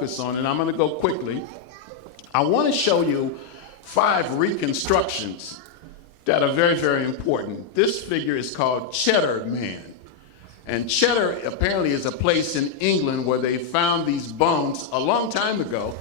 focus on, and I'm going to go quickly. I want to show you 5 reconstructions that are very, very important. This figure is called Cheddar Man. And Cheddar apparently is a place in England where they found these bones a long time ago,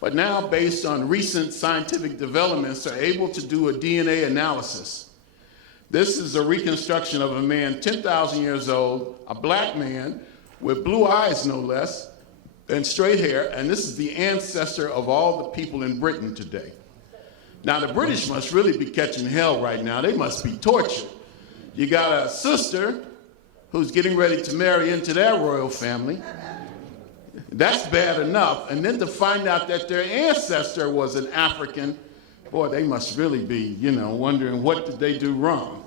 but now based on recent scientific developments are able to do a DNA analysis. This is a reconstruction of a man 10,000 years old, a black man with blue eyes no less, and straight hair, and this is the ancestor of all the people in Britain today. Now the British must really be catching hell right now. They must be tortured. You got a sister who's getting ready to marry into their royal family. That's bad enough. And then to find out that their ancestor was an African, boy, they must really be, wondering what did they do wrong.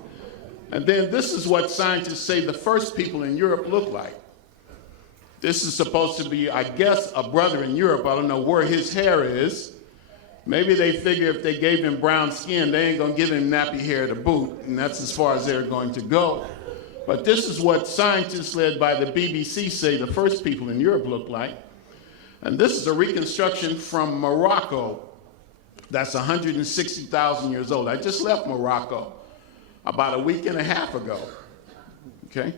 And then this is what scientists say the first people in Europe look like. This is supposed to be, I guess, a brother in Europe. I don't know where his hair is. Maybe they figure if they gave him brown skin, they ain't gonna give him nappy hair to boot, and that's as far as they're going to go. But this is what scientists led by the BBC say the first people in Europe look like. And this is a reconstruction from Morocco that's 160,000 years old. I just left Morocco about a week and a half ago, okay?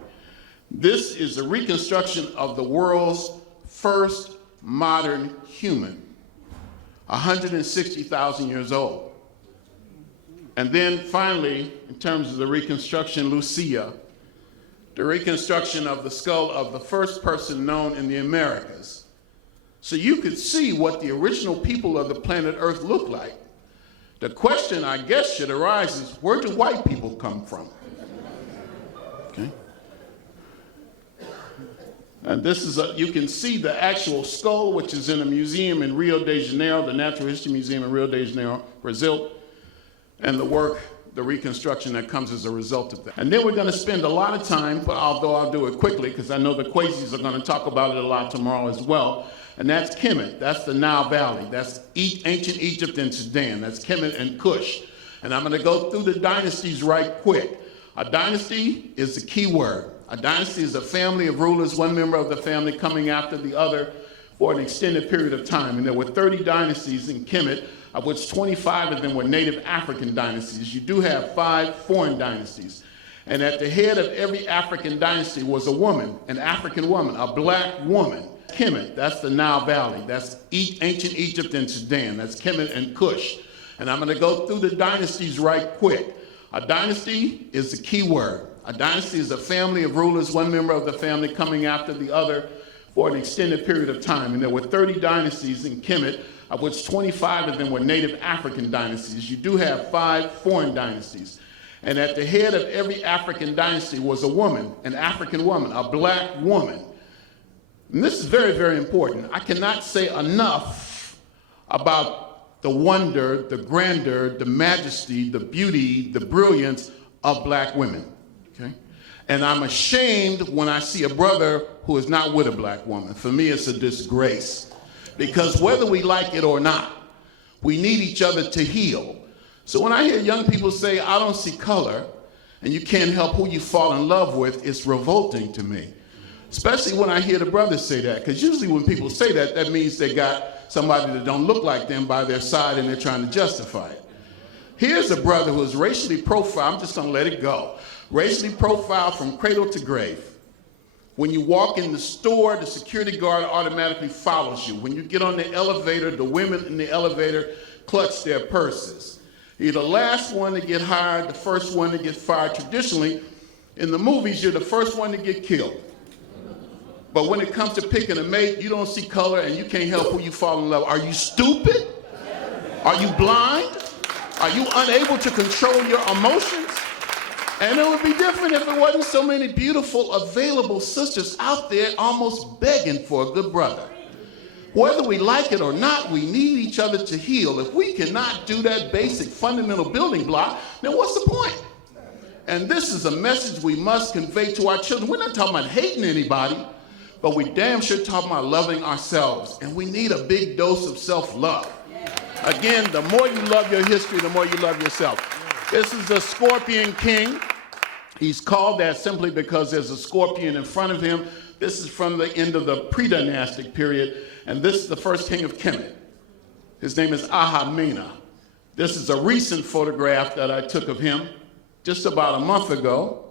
This is a reconstruction of the world's first modern human, 160,000 years old. And then finally, in terms of the reconstruction, Lucia, the reconstruction of the skull of the first person known in the Americas. So you could see what the original people of the planet Earth looked like. The question, I guess, should arise is, where do white people come from? Okay. And this is, you can see the actual skull, which is in a museum in Rio de Janeiro, the Natural History Museum in Rio de Janeiro, Brazil, and the work, the reconstruction that comes as a result of that. And then we're going to spend a lot of time, but although I'll do it quickly because I know the Quasis are going to talk about it a lot tomorrow as well, and that's Kemet. That's the Nile Valley. That's ancient Egypt and Sudan. That's Kemet and Kush. And I'm going to go through the dynasties right quick. A dynasty is the key word. A dynasty is a family of rulers, one member of the family coming after the other for an extended period of time. And there were 30 dynasties in Kemet, of which 25 of them were native African dynasties. You do have 5 foreign dynasties. And at the head of every African dynasty was a woman, an African woman, a black woman. Kemet, that's the Nile Valley. That's ancient Egypt and Sudan. That's Kemet and Kush. And I'm going to go through the dynasties right quick. A dynasty is the key word. A dynasty is a family of rulers, one member of the family coming after the other for an extended period of time. And there were 30 dynasties in Kemet, of which 25 of them were native African dynasties. You do have 5 foreign dynasties. And at the head of every African dynasty was a woman, an African woman, a black woman. And this is very, very important. I cannot say enough about the wonder, the grandeur, the majesty, the beauty, the brilliance of black women. Okay? And I'm ashamed when I see a brother who is not with a black woman. For me, it's a disgrace. Because whether we like it or not, we need each other to heal. So when I hear young people say, I don't see color, and you can't help who you fall in love with, it's revolting to me. Especially when I hear the brothers say that, because usually when people say that, that means they got somebody that don't look like them by their side and they're trying to justify it. Here's a brother who is racially profiled, I'm just gonna let it go. Racially profiled from cradle to grave. When you walk in the store, the security guard automatically follows you. When you get on the elevator, the women in the elevator clutch their purses. You're the last one to get hired, the first one to get fired. Traditionally, in the movies, you're the first one to get killed. But when it comes to picking a mate, you don't see color and you can't help who you fall in love. Are you stupid? Are you blind? Are you unable to control your emotions? And it would be different if it wasn't so many beautiful, available sisters out there almost begging for a good brother. Whether we like it or not, we need each other to heal. If we cannot do that basic fundamental building block, then what's the point? And this is a message we must convey to our children. We're not talking about hating anybody, but we damn sure talking about loving ourselves. And we need a big dose of self-love. Again, the more you love your history, the more you love yourself. This is the Scorpion King. He's called that simply because there's a scorpion in front of him. This is from the end of the pre-dynastic period, and this is the first king of Kemet. His name is Ahamena. This is a recent photograph that I took of him just about a month ago.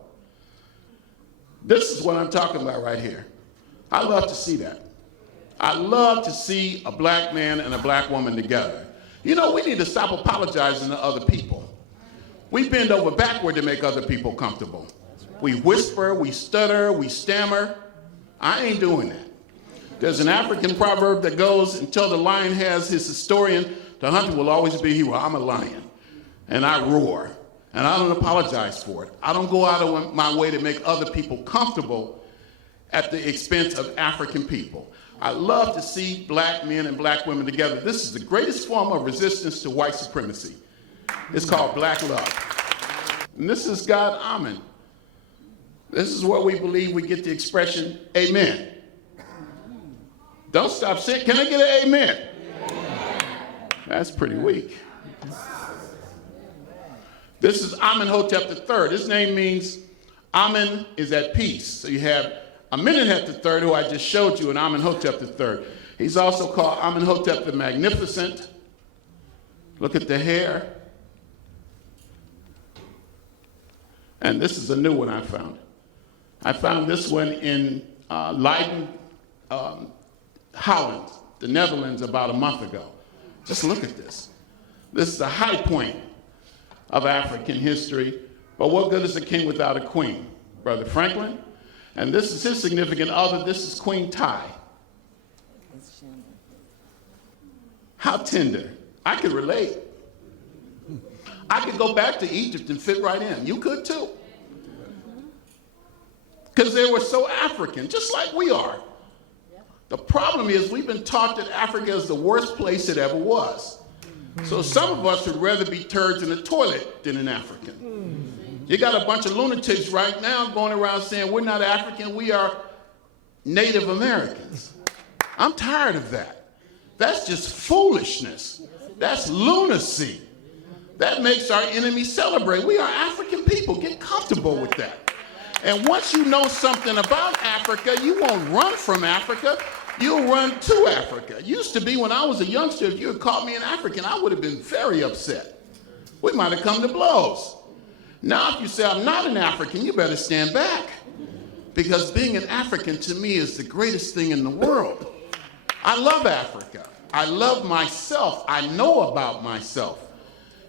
This is what I'm talking about right here. I love to see that. I love to see a black man and a black woman together. You know, we need to stop apologizing to other people. We bend over backward to make other people comfortable. We whisper, we stutter, we stammer. I ain't doing that. There's an African proverb that goes, until the lion has his historian, the hunter will always be a hero. I'm a lion, and I roar, and I don't apologize for it. I don't go out of my way to make other people comfortable at the expense of African people. I love to see black men and black women together. This is the greatest form of resistance to white supremacy. It's called black love. And this is God Amen. This is where we believe we get the expression, amen. Don't stop saying, can I get an amen? That's pretty weak. This is Amenhotep III. His name means Amen is at peace. So you have Amenhotep III, who I just showed you, and Amenhotep III. He's also called Amenhotep the Magnificent. Look at the hair. And this is a new one I found. I found this one in Leiden, Holland, the Netherlands, about a month ago. Just look at this. This is the high point of African history. But what good is a king without a queen? Brother Franklin. And this is his significant other. This is Queen Ty. How tender. I could relate. I could go back to Egypt and fit right in. You could too. Because they were so African, just like we are. The problem is we've been taught that Africa is the worst place it ever was. So some of us would rather be turds in the toilet than an African. You got a bunch of lunatics right now going around saying we're not African, we are Native Americans. I'm tired of that. That's just foolishness. That's lunacy. That makes our enemies celebrate. We are African people. Get comfortable with that. And once you know something about Africa, you won't run from Africa. You'll run to Africa. It used to be when I was a youngster, if you had called me an African, I would have been very upset. We might have come to blows. Now, if you say I'm not an African, you better stand back. Because being an African to me is the greatest thing in the world. I love Africa. I love myself. I know about myself.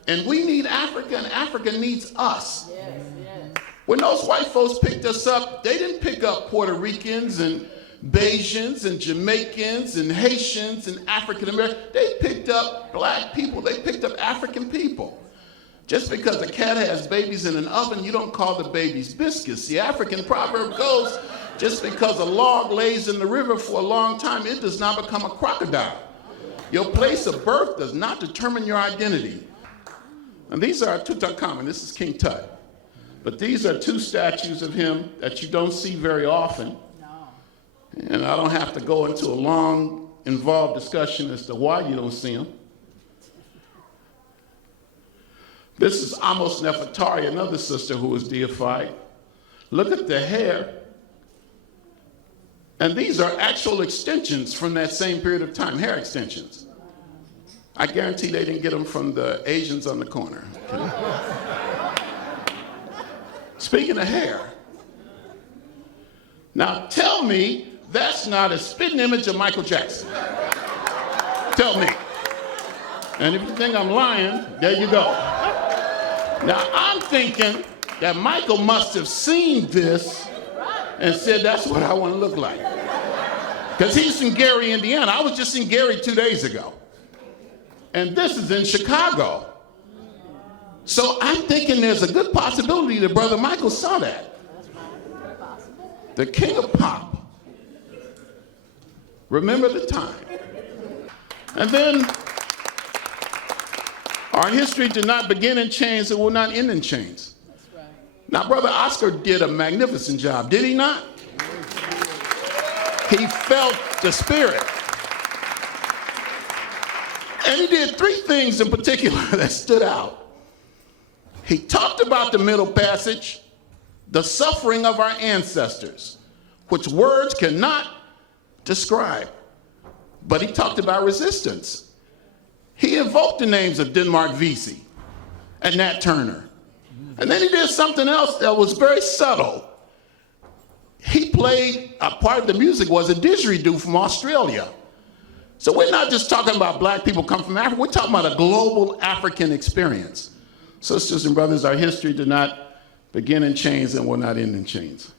And we need Africa, and Africa needs us. Yes, yes. When those white folks picked us up, they didn't pick up Puerto Ricans and Bajans and Jamaicans and Haitians and African Americans. They picked up black people. They picked up African people. Just because a cat has babies in an oven, you don't call the babies biscuits. The African proverb goes, just because a log lays in the river for a long time, it does not become a crocodile. Your place of birth does not determine your identity. And these are Tutankhamun. This is King Tut. But these are two statues of him that you don't see very often. And I don't have to go into a long, involved discussion as to why you don't see them. This is Amos Nefertari, another sister who was deified. Look at the hair. And these are actual extensions from that same period of time, hair extensions. I guarantee they didn't get them from the Asians on the corner. Okay? Speaking of hair, now tell me that's not a spitting image of Michael Jackson. Tell me. And if you think I'm lying, there you go. Now I'm thinking that Michael must have seen this and said, that's what I want to look like. Because he's in Gary, Indiana. I was just in Gary 2 days ago. And this is in Chicago. So I'm thinking there's a good possibility that Brother Michael saw that. The king of pop. Remember the time. And then our history did not begin in chains, it will not end in chains. Now, Brother Oscar did a magnificent job, did he not? He felt the spirit. And he did three things in particular that stood out. He talked about the Middle Passage, the suffering of our ancestors. which words cannot describe. But he talked about resistance. He invoked the names of Denmark Vesey and Nat Turner. And then he did something else that was very subtle. He played, a part of the music was a didgeridoo from Australia. So we're not just talking about black people come from Africa, we're talking about a global African experience. Sisters and brothers, our history did not begin in chains and will not end in chains.